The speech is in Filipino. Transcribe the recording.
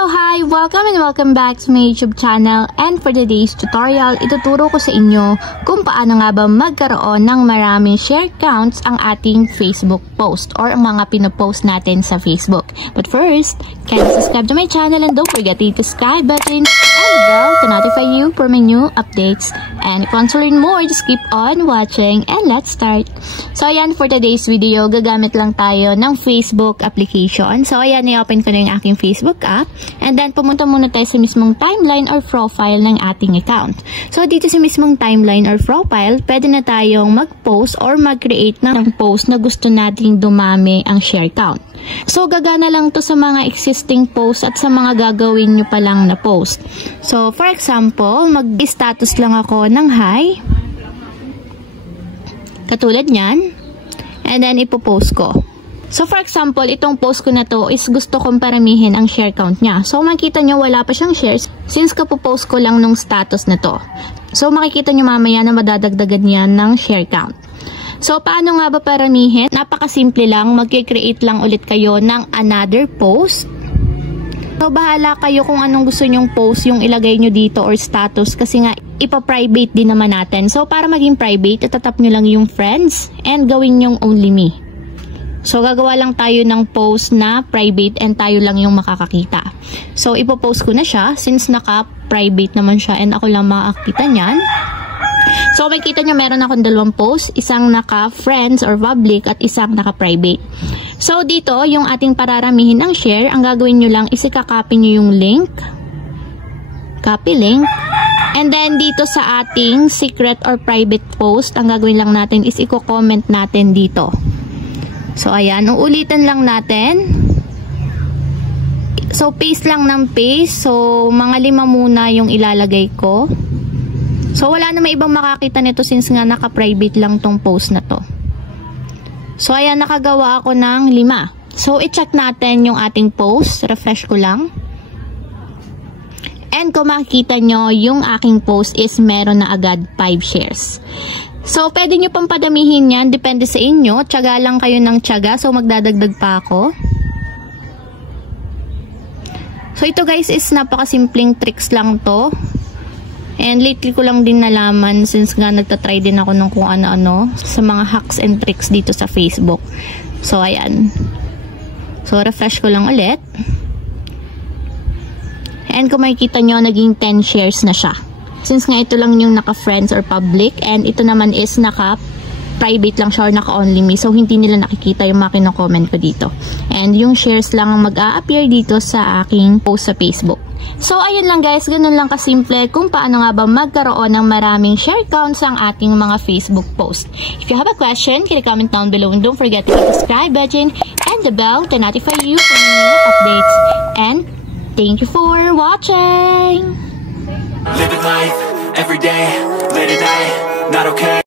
So hi! Welcome and welcome back to my YouTube channel, and for today's tutorial, ituturo ko sa inyo kung paano nga ba magkaroon ng maraming share counts ang ating Facebook post or ang mga pinopost natin sa Facebook. But first, kindly subscribe to my channel and don't forget to hit the subscribe button and the bell to notify you for my new updates. And if you want to learn more, just keep on watching and let's start. So ayan, for today's video, gagamit lang tayo ng Facebook application. So ayan, i-open ko na yung aking Facebook app. And then, pumunta muna tayo sa mismong timeline or profile ng ating account. So, dito sa mismong timeline or profile, pwede na tayong mag-post or mag-create ng post na gusto nating dumami ang share count. So, gagana lang to sa mga existing posts at sa mga gagawin nyo pa lang na post. So, for example, mag-status lang ako ng hi. Katulad nyan. And then, ipopost ko. So, for example, itong post ko na to is gusto kong paramihin ang share count niya. So, makikita nyo wala pa siyang shares since kapopost ko lang nung status na to. So, makikita nyo mamaya na madadagdagan yan ng share count. So, paano nga ba paramihin? Napakasimple lang. Mag-create lang ulit kayo ng another post. So, bahala kayo kung anong gusto nyong post yung ilagay nyo dito or status kasi nga ipa-private din naman natin. So, para maging private, itatap nyo lang yung friends and gawin yung only me. So, gagawa lang tayo ng post na private and tayo lang yung makakakita. So, ipopost ko na siya since naka-private naman siya and ako lang makakita niyan. So, makikita nyo meron akong dalawang post. Isang naka-friends or public at isang naka-private. So, dito, yung ating pararamihin ng share, ang gagawin nyo lang is ikakopy nyo yung link. Copy link. And then, dito sa ating secret or private post, ang gagawin lang natin is i-comment natin dito. So, ayan. Uulitan lang natin. So, paste lang ng paste. So, mga 5 muna yung ilalagay ko. So, wala na may ibang makakita nito since nga naka-private lang tong post na to. So, ayan. Nakagawa ako ng 5. So, i-check natin yung ating post. Refresh ko lang. And kung makikita nyo, yung aking post is meron na agad 5 shares. So, pwede nyo pang padamihin yan. Depende sa inyo. Tiyaga lang kayo ng tiyaga. So, magdadagdag pa ako. So, ito guys is napakasimpleng tricks lang to. And lately ko lang din nalaman since nga nagtatry din ako ng kung ano-ano sa mga hacks and tricks dito sa Facebook. So, ayan. So, refresh ko lang ulit. And kung makikita nyo, naging 10 shares na siya. Since nga ito lang yung naka-friends or public and ito naman is naka-private lang siya or naka-only me. So, hindi nila nakikita yung mga kino-comment ko dito. And yung shares lang ang mag-a-appear dito sa aking post sa Facebook. So, ayun lang guys. Ganun lang kasimple kung paano nga ba magkaroon ng maraming share counts ang ating mga Facebook post. If you have a question, comment down below and don't forget to hit the subscribe button and the bell to notify you for new updates. And thank you for watching! Living life, every day, late at night, not okay.